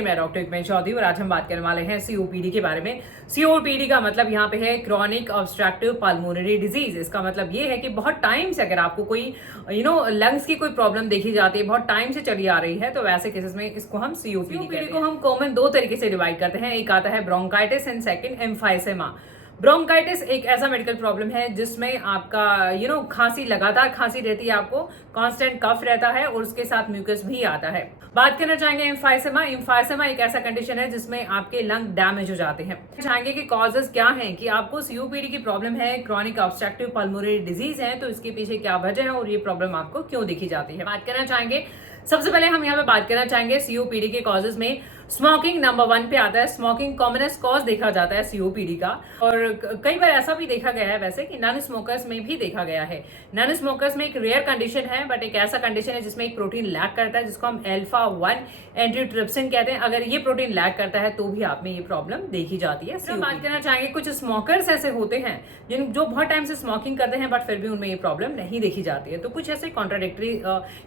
मैं डॉक्टर हिकमत चौधरी और आज हम बात करने वाले हैं सीओपीडी के बारे में। सीओपीडी का मतलब यहाँ पे है क्रॉनिक ऑब्स्ट्रक्टिव पल्मोनरी डिजीज। इसका मतलब ये है कि बहुत टाइम से अगर आपको कोई लंग्स की कोई प्रॉब्लम देखी जाती है, बहुत टाइम से चली आ रही है, तो वैसे केसेस में इसको हम सीओपीडी को हम कॉमन दो तरीके से डिवाइड करते हैं। एक आता है bronchitis and second emphysema. Bronchitis एक ऐसा मेडिकल प्रॉब्लम है जिसमें आपका खांसी, लगातार खांसी रहती है, आपको कांस्टेंट कफ रहता है और उसके साथ म्यूकस भी आता है। बात करना चाहेंगे एम्फाइसेमा। एम्फाइसेमा एक ऐसा कंडीशन है जिसमें आपके लंग डैमेज हो जाते हैं। चाहेंगे कि कॉजेस क्या हैं, कि आपको सीओपीडी की प्रॉब्लम है, क्रॉनिक ऑब्स्ट्रक्टिव पल्मोनरी डिजीज है, तो इसके पीछे क्या वजह है और ये प्रॉब्लम आपको क्यों दिखी जाती है। बात करना चाहेंगे, सबसे पहले हम यहाँ पे बात करना चाहेंगे सीओपीडी के कॉजेज में स्मोकिंग नंबर 1 पे आता है। स्मोकिंग कॉमनेस्ट कॉज देखा जाता है सीओपीडी का, और कई बार ऐसा भी देखा गया है वैसे कि नॉन स्मोकर्स में भी देखा गया है। नॉन स्मोकर्स में एक रेयर कंडीशन है, बट एक ऐसा कंडीशन है जिसमें एक प्रोटीन लैक करता है जिसको हम अल्फा 1 एंटीट्रिप्सिन कहते हैं। अगर ये प्रोटीन लैक करता है तो भी आप में ये प्रॉब्लम देखी जाती है। तो बात करना चाहेंगे, कुछ स्मोकर्स ऐसे होते हैं जो बहुत टाइम से स्मोकिंग करते हैं बट फिर भी उनमें ये प्रॉब्लम नहीं देखी जाती है, तो कुछ ऐसे कॉन्ट्राडिक्टरी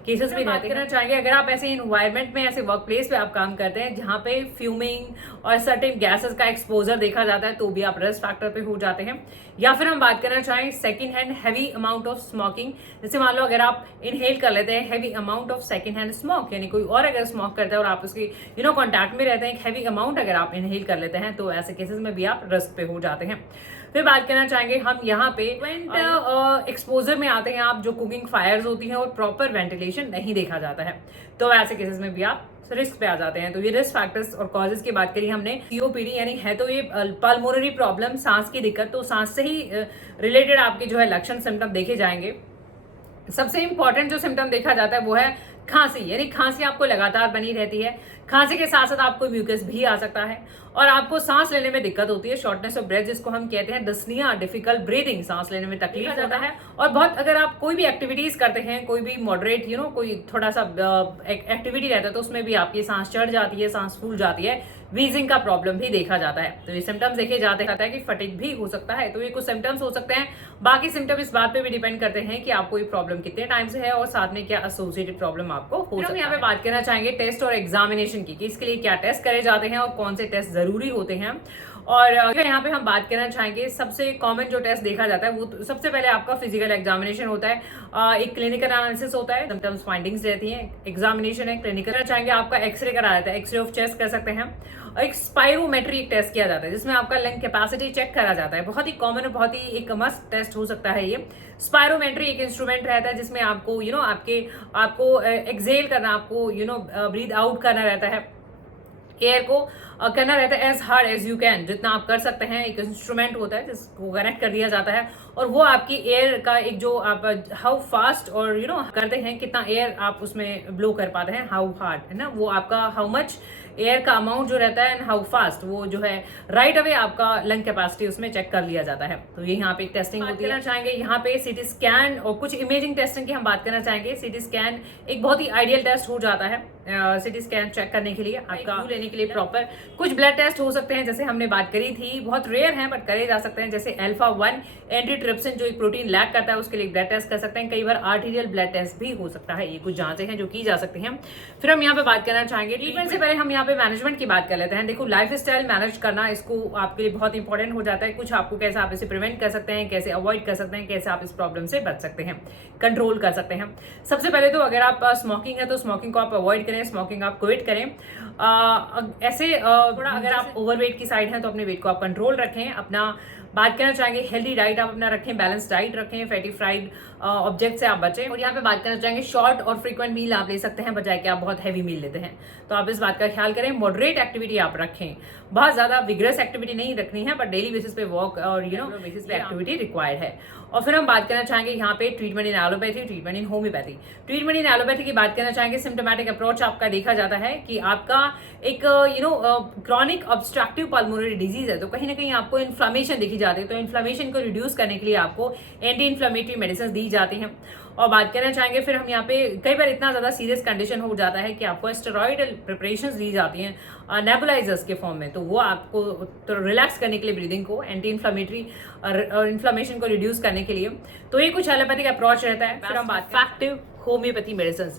केसेस भी रहते हैं। चाहेंगे अगर आप ऐसे इन्वायरमेंट में, ऐसे वर्क प्लेस पे आप काम करते हैं जहां पे फ्यूमिंग और सर्टेन गैसेस का एक्सपोजर देखा जाता है, तो भी आप रिस्क फैक्टर पे हो जाते हैं। या फिर हम बात करना चाहें second hand heavy amount of smoking. जैसे मान लो अगर आप इनहेल कर लेते हैं heavy amount of second hand smoke, यानी कोई और अगर स्मोक करता है और आप उसके कॉन्टैक्ट में रहते हैं, एक हैवी अमाउंट अगर आप इनहेल कर लेते हैं, तो ऐसे केसेस में भी आप रिस्क पे हो जाते हैं। फिर बात करना चाहेंगे हम यहाँ पे एक्सपोजर में आते हैं आप, जो कुकिंग फायर्स होती हैं और प्रॉपर वेंटिलेशन नहीं देखा जाता है, तो ऐसे केसेस में भी आप रिस्क पे आ जाते हैं। तो ये रिस्क फैक्टर्स और कॉजेज की बात करी हमने। सीओपीडी यानी है तो ये पल्मोनरी प्रॉब्लम, सांस की दिक्कत, तो सांस से ही रिलेटेड आपके जो है लक्षण सिम्टम देखे जाएंगे। सबसे इंपॉर्टेंट जो सिम्टम देखा जाता है वो है खांसी, यानी खांसी आपको लगातार बनी रहती है। खांसी के साथ साथ आपको म्यूकस भी आ सकता है और आपको सांस लेने में दिक्कत होती है, शॉर्टनेस ऑफ ब्रेथ जिसको हम कहते हैं, डिस्निया, डिफिकल्ट ब्रीदिंग, सांस लेने में तकलीफ होता है। और बहुत अगर आप कोई भी एक्टिविटीज करते हैं, कोई भी मॉडरेट कोई थोड़ा सा एक्टिविटी रहता है, तो उसमें भी आपकी सांस चढ़ जाती है, सांस फूल जाती है, वीजिंग का प्रॉब्लम भी देखा जाता है। तो ये सिम्टम्स देखे जाते हैं कि फटीग भी हो सकता है, तो ये कुछ सिम्टम्स हो सकते हैं। बाकी सिम्टम इस बात पे भी डिपेंड करते हैं कि आपको ये प्रॉब्लम कितने टाइम से है और साथ में क्या एसोसिएटेड प्रॉब्लम आपको हो सकता है। हम यहाँ पे बात करना चाहेंगे टेस्ट और एग्जामिनेशन की, कि इसके लिए क्या टेस्ट करे जाते हैं और कौन से टेस्ट जरूरी होते हैं। और यहाँ पे हम बात करना चाहेंगे, सबसे कॉमन जो टेस्ट देखा जाता है वो सबसे पहले आपका फिजिकल एग्जामिनेशन होता है, एक क्लिनिकल एनालिसिस होता है, सिम्टम्स फाइंडिंग्स रहती हैं, एग्जामिनेशन है, क्लिनिकल चाहेंगे आपका एक्सरे करा जाता है, एक्सरे ऑफ चेस्ट कर सकते हैं, और एक स्पायरोमेट्री एक टेस्ट किया जाता है जिसमें आपका लंग कैपेसिटी चेक करा जाता है। बहुत ही कॉमन और बहुत ही एक मस्ट टेस्ट हो सकता है ये। स्पायरोमेट्री एक इंस्ट्रूमेंट रहता है जिसमें आपको आपको एक्सेल करना, आपको ब्रीथ आउट करना रहता है, एयर को करना रहता है as hard as you can, जितना आप कर सकते हैं। एक इंस्ट्रूमेंट होता है जिसको कनेक्ट कर दिया जाता है और वो आपकी एयर का एक जो आप हाउ फास्ट और करते हैं, कितना एयर आप उसमें ब्लो कर पाते हैं, हाउ हार्ड है ना, वो आपका हाउ मच एयर का अमाउंट जो रहता है एंड हाउ फास्ट, वो जो है राइट अवे आपका लंग कैपेसिटी उसमें चेक कर लिया जाता है। तो ये यहाँ पे एक टेस्टिंग होती है। चाहेंगे यहाँ पे सीटी स्कैन और कुछ इमेजिंग टेस्टिंग की हम बात करना चाहेंगे। सीटी स्कैन एक बहुत ही आइडियल टेस्ट हो जाता है सीटी स्कैन चेक करने के लिए, आपका लेने के लिए प्रॉपर। कुछ ब्लड टेस्ट हो सकते हैं जैसे हमने बात करी थी, बहुत रेयर हैं बट करे जा सकते हैं, जैसे अल्फा 1 एंटीट्रिप्सिन जो एक प्रोटीन लैक करता है उसके लिए ब्लड टेस्ट कर सकते हैं। कई बार आर्टीरियल ब्लड टेस्ट भी हो सकता है, ये कुछ जांचें हैं जो की जा सकती हैं। फिर हम यहाँ पे बात करना चाहेंगे ट्रीटमेंट से पहले हम यहाँ पे मैनेजमेंट की बात कर लेते हैं। देखो, लाइफ स्टाइल मैनेज करना इसको आपके लिए बहुत इंपॉर्टेंट हो जाता है। कुछ आपको कैसे आप इसे प्रिवेंट कर सकते हैं, कैसे अवॉइड कर सकते हैं, कैसे आप इस प्रॉब्लम से बच सकते हैं, कंट्रोल कर सकते हैं। सबसे पहले तो अगर आप स्मोकिंग है तो स्मोकिंग को आप अवॉइड करें, स्मोकिंग आप क्विट करें। ऐसे थोड़ा अगर आप ओवरवेट की साइड हैं तो अपने वेट को आप कंट्रोल रखें। अपना बात करना चाहेंगे हेल्दी डाइट आप अपना रखें, बैलेंस डाइट रखें, फैटी फ्राइड ऑब्जेक्ट से आप बचें। और यहाँ पे बात करना चाहेंगे शॉर्ट और फ्रीक्वेंट मील आप ले सकते हैं बजाय कि आप बहुत हैवी मील लेते हैं, तो आप इस बात का ख्याल करें। मॉडरेट एक्टिविटी आप रखें, बहुत ज्यादा विग्रस एक्टिविटी नहीं रखनी है, बट डेली बेसिस पे वॉक और बेसिस पे एक्टिविटी रिक्वायर्ड है। और फिर हम बात करना चाहेंगे यहाँ पे ट्रीटमेंट इन एलोपैथी, ट्रीटमेंट इन होम्योपैथी। ट्रीटमेंट इन एलोपैथी की बात करना चाहेंगे, सिम्टोमेटिक अप्रोच आपका देखा जाता है कि आपका एक क्रॉनिक ऑब्स्ट्रक्टिव पल्मोनरी डिजीज है, तो कहीं ना कहीं आपको इन्फ्लेमेशन देखी जाती है, तो इन्फ्लेमेशन को रिड्यूस करने के लिए आपको एंटी इन्फ्लेमेटरी मेडिसिन दी जाती हैं। और बात करना चाहेंगे फिर हम यहाँ पे, कई बार इतना ज्यादा सीरियस कंडीशन हो जाता है कि आपको स्टेरॉइडल प्रिपरेशंस दी जाती हैं नेबुलाइजर्स के फॉर्म में, तो वो आपको तो रिलैक्स करने के लिए ब्रीदिंग को, एंटी इन्फ्लेमेटरी और इन्फ्लेमेशन को रिड्यूस करने के लिए। तो ये कुछ एलोपैथिक अप्रोच रहता है। फिर हम बात इफेक्टिव होम्योपैथी मेडिसिन।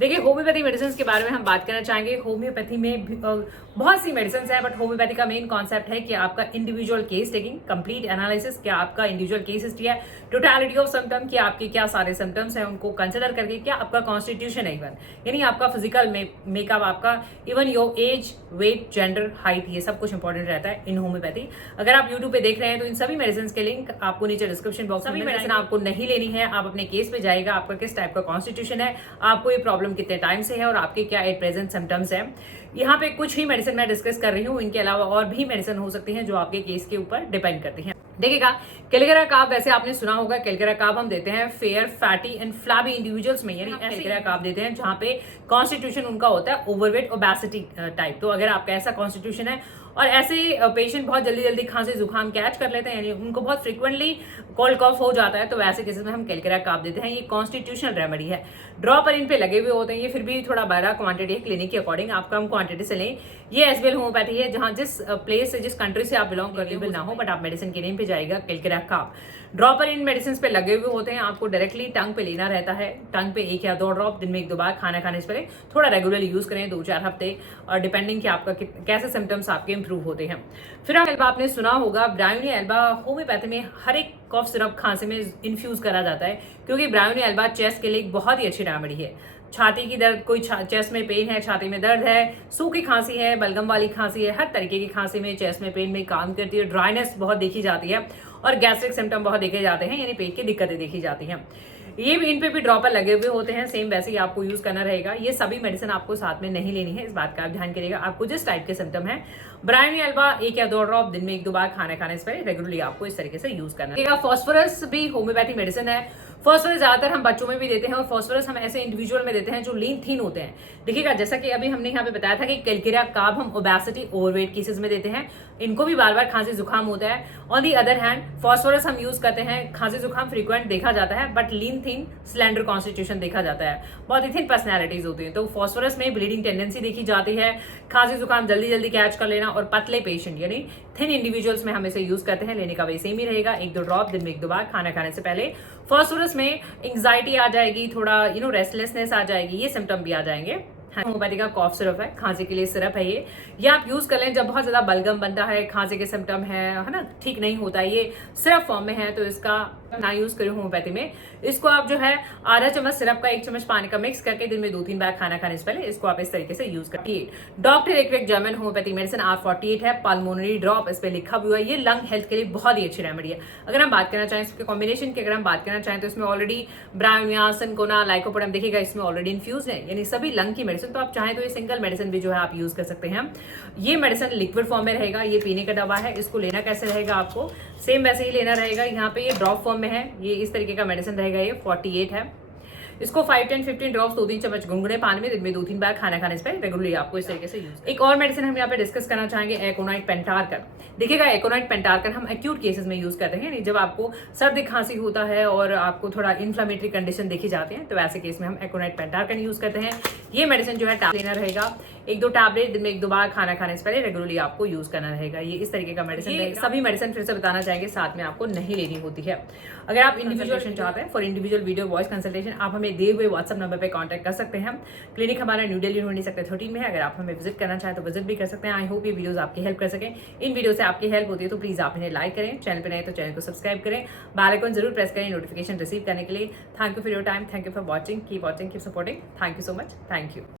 देखिए होम्योपैथी मेडिसिन के बारे में हम बात करना चाहेंगे। होम्योपैथी में बहुत सी मेडिसिन है, बट होम्योपैथी का मेन कॉन्सेप्ट है कि आपका individual case taking, complete analysis, क्या आपका इंडिविजुअल केस हिस्ट्री है, टोटलिटी ऑफ सिम्टम, कि आपके क्या सारे सिम्टम्स हैं उनको कंसिडर करके, क्या आपका कॉन्स्टिट्यूशन है, इवन यानी आपका फिजिकल मेकअप, आपका even your age, weight, gender, height, ये सब कुछ इंपॉर्टेंट रहता है इन होम्योपैथी। अगर आप यूट्यूब पे देख रहे हैं तो इन सभी मेडिसिन के लिंक आपको नीचे डिस्क्रिप्शन बॉक्स में, मेडिसिन आपको नहीं लेनी है, आप अपने केस पे जाएगा, आपका किस टाइप का कॉन्स्टिट्यूशन है, आपको ये प्रॉब्लम कितने टाइम से है और आपके क्या एट प्रेजेंट सिम्टम्स है। यहाँ पे कुछ ही मेडिसिन मैं डिस्कस कर रही हूँ, इनके अलावा और भी मेडिसिन हो सकती हैं जो आपके केस के ऊपर डिपेंड करती हैं। देखिएगा, केलकेरा काब वैसे आपने सुना होगा, केलकेरा काब हम देते हैं fair, fatty and flabby individuals में, यानी केलकेरा काब देते हैं जहां पे कॉन्स्टिट्यूशन उनका होता है ओवरवेट, ओबेसिटी टाइप। तो अगर आपका ऐसा कॉन्स्टिट्यूशन है और ऐसे पेशेंट बहुत जल्दी जल्दी खांसी जुकाम कैच कर लेते हैं, यानी उनको बहुत फ्रिक्वेंटली कोल्ड कॉफ हो जाता है, तो वैसे केसेस में हम केलकेरा काब देते हैं। ये कॉन्स्टिट्यूशनल रेमेडी है। ड्रॉपर इन पे लगे हुए होते हैं, ये फिर भी थोड़ा बड़ा क्वांटिटी है, क्लिनिक के अकॉर्डिंग आप कम क्वांटिटी से लें। ये एसबीएल होम्योपैथी है, जहां जिस प्लेस से, जिस कंट्री से आप बिलोंग करते ना हो, बट आप मेडिसिन के नेम पे जाएगा केलकेरा काब। ड्रॉपर इन मेडिसिन पे लगे हुए होते हैं, आपको डायरेक्टली टंग पे लेना रहता है। टंग पे 1 या 2 ड्रॉप दिन में 1-2 बार खाना खाने से पहले, थोड़ा रेगुलरली यूज करें 2-4 हफ्ते, और डिपेंडिंग कि आपका कैसे सिम्टम्स आपके इंप्रूव होते हैं। फिर एल्बा आपने सुना होगा, ब्रायोनी एल्बा होम्योपैथी में हर एक कफ सिरप खांसी में इन्फ्यूज करा जाता है, क्योंकि ब्रायोनी एल्बा चेस्ट के लिए एक बहुत ही अच्छी रेमेडी है। छाती की दर्द, कोई चेस्ट में पेन है, छाती में दर्द है, सूखी खांसी है, बलगम वाली खांसी है, हर तरीके की खांसी में, चेस्ट में पेन में काम करती है। ड्राइनेस बहुत देखी जाती है और गैस्ट्रिक सिम्टम बहुत देखे जाते हैं, यानी पेट की दिक्कतें देखी जाती हैं। ये भी, इन पे भी ड्रॉपर लगे हुए होते हैं, सेम वैसे ही आपको यूज करना रहेगा। ये सभी मेडिसिन आपको साथ में नहीं लेनी है, इस बात का आप ध्यान करिएगा। आपको जिस टाइप के सिम्टम है, ब्रायोनी एल्बा 1 या 2 ड्रॉप दिन में 1-2 बार खाना खाने से पहले रेगुलरली आपको इस तरीके से यूज करना है। फॉस्फोरस भी होम्योपैथी मेडिसिन है। फॉस्फोरस ज्यादातर हम बच्चों में भी देते हैं, और फॉस्फोरस हम ऐसे इंडिविजुअल में देते हैं जो लीन थीन होते हैं। देखिएगा, जैसा कि अभी हमने यहाँ पे बताया था कि केलकेरा काब हम ओबेसिटी, ओवरवेट केसेस में देते हैं, इनको भी बार बार खांसी जुकाम होता है। On the other hand phosphorus हम यूज करते हैं, खांसी जुकाम फ्रीक्वेंट देखा जाता है, but lean thin slender constitution देखा जाता है, बहुत ही थिन पर्सनैलिटीज होती है। तो फॉस्फोरस में ब्लीडिंग टेंडेंसी देखी जाती है, खांसी जुकाम जल्दी जल्दी कैच कर लेना, और पतले पेशेंट यानी थिन इंडिविजुअल्स में हम इसे यूज करते हैं। लेने का वे सेम ही रहेगा, 1-2 ड्रॉप दिन में 1-2 बार खाना खाने से पहले। फॉस्फोरस में एंग्जाइटी आ जाएगी, थोड़ा रेस्टलेसनेस आ जाएगी, ये सिम्टम भी आ जाएंगे। होम्योपैथी का कॉफ सिरप है, खांसी के लिए सिरप है ये आप यूज कर लें जब बहुत ज्यादा बलगम बनता है, खांसी के सिम्टम है ना, ठीक नहीं होता है, ये सिरप फॉर्म में है, तो इसका ना यूज करें होम्योपैथी में। इसको आप जो है आधा चम्मच सिरप का 1 चम्मच पानी का मिक्स करके दिन में 2-3 बार खाना खाने से पहले इसको आप इस तरीके से यूज करिए। Doctor Reckeweg German homeopathy medicine R48 है, पाल्मोनरी ड्रॉप इस पे लिखा हुआ है। ये लंग हेल्थ के लिए बहुत ही अच्छी रेमेडी है। अगर हम बात करना चाहें इसके कॉम्बिनेशन की, अगर हम बात करना चाहें तो इसमें ऑलरेडी ब्रायोनिया, सिनकोना, लाइकोपोडियम देखिएगा इसमें ऑलरेडी इन्फ्यूज है, यानी सभी लंग की मेडिसिन। तो आप चाहें तो ये सिंगल मेडिसिन भी जो है आप यूज कर सकते हैं। ये मेडिसिन लिक्विड फॉर्म में रहेगा, ये पीने का दवा है। इसको लेना कैसे रहेगा, आपको सेम वैसे ही लेना रहेगा। यहाँ पे ये ड्रॉप फॉर्म में है, ये इस तरीके का मेडिसिन रहेगा। ये 48 है। इसको 5-10-15 ड्रॉप्स 2-3 चम्मच गुनगुने पानी में दिन में 2-3 बार खाना खाने से पहले रेगुलरली आपको इस तरीके से यूज। एक और मेडिसिन हम यहाँ पे डिस्कस करना चाहेंगे, एकोनाइट पेंटार्कर। देखिएगा, एकोनाइट पेंटार्कर हम एक्यूट केसेस में यूज करते हैं, जब आपको सर्दी खांसी होता है और आपको थोड़ा इन्फ्लेमेटरी कंडीशन देखी जाती है, तो ऐसे केस में हम एकोनाइट पेंटार्कर यूज करते हैं। ये मेडिसिन जो है लेना रहेगा, 1-2 टैबलेट दिन में 1-2 बार खाना खाने से पहले रेगुलरली आपको यूज करना रहेगा। ये इस तरीके का मेडिसिन रहेगा। सभी मेडिसिन फिर से बताना चाहेंगे साथ में आपको नहीं लेनी होती है। अगर आप इंडिविजुअल चाहते हैं for individual video voice consultation, आप हमें दिए हुए व्हाट्सएप नंबर पे कांटेक्ट कर सकते हैं। क्लिनिक हमारा न्यू दिल्ली यूनिवर्सिटी सेक्टर 13 में है। अगर आप हमें विजिट करना चाहें तो विजिट भी कर सकते हैं। आई होप ये वीडियोस आपकी हेल्प कर सकें। इन वीडियो से आपकी हेल्प होती है तो प्लीज आप इन्हें लाइक करें, चैनल पे नए तो चैनल को सब्सक्राइब करें, बेल आइकन जरूर प्रेस करें नोटिफिकेशन रिसीव करने के लिए। Thank you for your time, thank you for watching, keep supporting, thank you so much, thank you.